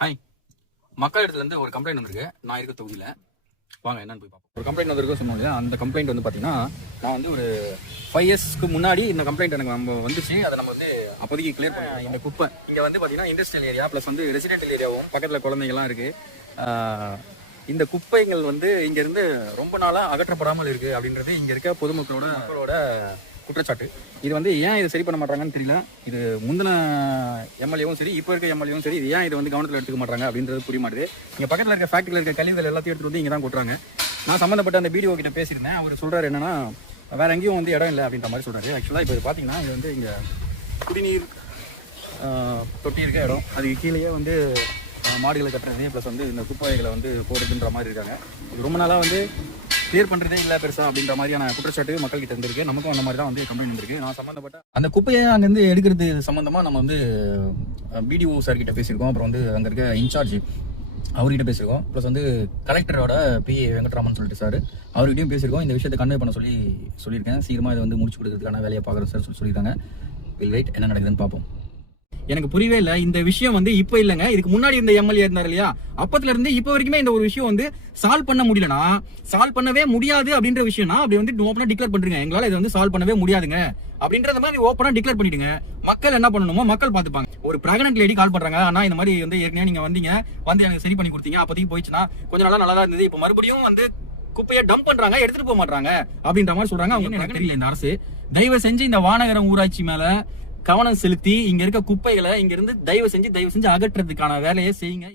Hi, மக்கள் இடத்துல இருந்து ஒரு கம்ப்ளைண்ட் வந்திருக்கு. நான் இருக்க தொகுதியில் வாங்க என்னன்னு போய் பார்ப்போம். ஒரு கம்ப்ளைண்ட் வந்திருக்கு சொன்னோம் இல்லையா, அந்த கம்ப்ளைண்ட் வந்து பார்த்தீங்கன்னா நான் வந்து ஒரு 5 இயர்ஸ்க்கு முன்னாடி இந்த கம்ப்ளைண்ட் எனக்கு நம்ம வந்துச்சு. அதை நம்ம வந்து அப்போதைக்கு கிளியர் பண்ண. இந்த குப்பை இங்கே வந்து பார்த்தீங்கன்னா இண்டஸ்ட்ரியல் ஏரியா ப்ளஸ் வந்து ரெசிடென்டல் ஏரியாவும் பக்கத்தில் குழந்தைங்கள்லாம் இருக்குது. இந்த குப்பைகள் வந்து இங்கேருந்து ரொம்ப நாளாக அகற்றப்படாமல் இருக்குது அப்படின்றது இங்கே இருக்க மக்களோட குற்றச்சாட்டு. இது வந்து ஏன் இதை சரி பண்ண மாட்டாங்கன்னு தெரியல. இது முந்தின எம்எல்ஏவும் சரி, இப்போ இருக்க எம்எல்ஏவும் சரி, இது ஏன் இதை வந்து கவனத்தில் எடுத்துக்க மாட்டாங்க அப்படின்றது புரிய மாட்டுது. இங்கே பக்கத்தில் இருக்க ஃபேக்ட்ரியில் இருக்க கழிவுகள் எல்லாத்தையும் எடுத்துகிட்டு வந்து இங்கே தான் கொட்டுறாங்க. நான் சம்மந்தப்பட்ட அந்த பிடிஓ கிட்ட பேசியிருந்தேன். அவர் சொல்கிறார் என்னன்னா, வேறு எங்கேயும் வந்து இடம் இல்லை அப்படின்ற மாதிரி சொல்கிறாரு. ஆக்சுவலாக இப்போ பார்த்தீங்கன்னா இது வந்து இங்கே குடிநீர் தொட்டி இருக்க இடம், அதுக்கு கீழேயே வந்து மாடுகளை கட்டுறது ப்ளஸ் வந்து இந்த குப்பைகளை வந்து போடுறதுன்ற மாதிரி இருக்காங்க. இது ரொம்ப நாளாக வந்து கிளியர் பண்ணுறதே இல்லை பெருசா அப்படின்ற மாதிரியான குற்றச்சாட்டு மக்கள் கிட்ட இருந்திருக்கு. நமக்கும் அந்த மாதிரி தான் வந்து கம்ப்ளைண்ட் இருந்திருக்கு. நான் சம்மந்தப்பட்ட அந்த குப்பையை அங்கேருந்து எடுக்கிறது சம்மந்தமாக நம்ம வந்து பிடிஓ சார் கிட்ட பேசியிருக்கோம். அப்புறம் வந்து அங்கே இருக்க இன்சார்ஜ் அவர்கிட்ட பேசியிருக்கோம். ப்ளஸ் வந்து கலெக்டரோட பிஏ வெங்கட்ராமன் சொல்லிட்டு சார் அவர்கிட்டையும் பேசியிருக்கோம். இந்த விஷயத்தை கன்வே பண்ண சொல்லியிருக்கேன். சீக்கிரமாக இதை வந்து முடிச்சு கொடுக்கறதுக்கான வேலையை பார்க்குறேன் சார் சொல்லியிருக்காங்க. வில் வெயிட், என்ன நடக்குதுன்னு பார்ப்போம். எனக்கு புரியவே இல்லை இந்த விஷயம் வந்து இப்போ இல்லைங்க, இதுக்கு முன்னாடி இந்த எம்எல்ஏ இருந்தார் இல்லையா, அப்பத்துல இருந்து இப்போ வரைக்குமே இந்த ஒரு விஷயம் வந்து சால்வ் பண்ண முடியலனா, சால்வ் பண்ணவே முடியாது அப்படின்ற விஷயம்னா அப்படி வந்து ஓப்பனா டிக்ளேர் பண்றீங்க. எங்களால இதை வந்து சால்வ் பண்ணவே முடியாதுங்க அப்படின்றத மாதிரி ஓப்பனா டிக்ளேர் பண்ணிடுங்க. மக்கள் என்ன பண்ணணுமோ மக்கள் பார்த்துப்பாங்க. ஒரு பிரெக்னன்ட் லேடி கால் பண்றாங்க, ஆனா இந்த மாதிரி வந்து ஏற்கனவே நீங்க வந்தீங்க, வந்து எனக்கு சரி பண்ணி கொடுத்தீங்க, அப்போதைக்கு போயிடுச்சுன்னா கொஞ்ச நாளா நல்லா தான் இருந்தது, இப்போ மறுபடியும் வந்து குப்பையை டம்ப் பண்றாங்க, எடுத்துட்டு போக மாட்டாங்க அப்படின்ற மாதிரி சொல்றாங்க. அவங்க எனக்கு தெரியல, இந்த அரசு தயவு செஞ்சு இந்த வானகரம் ஊராட்சி மேல கவனம் செலுத்தி இங்க இருக்க குப்பைகளை இங்க இருந்து தயவு செஞ்சு அகற்றதுக்கான வேலையை செய்யுங்க.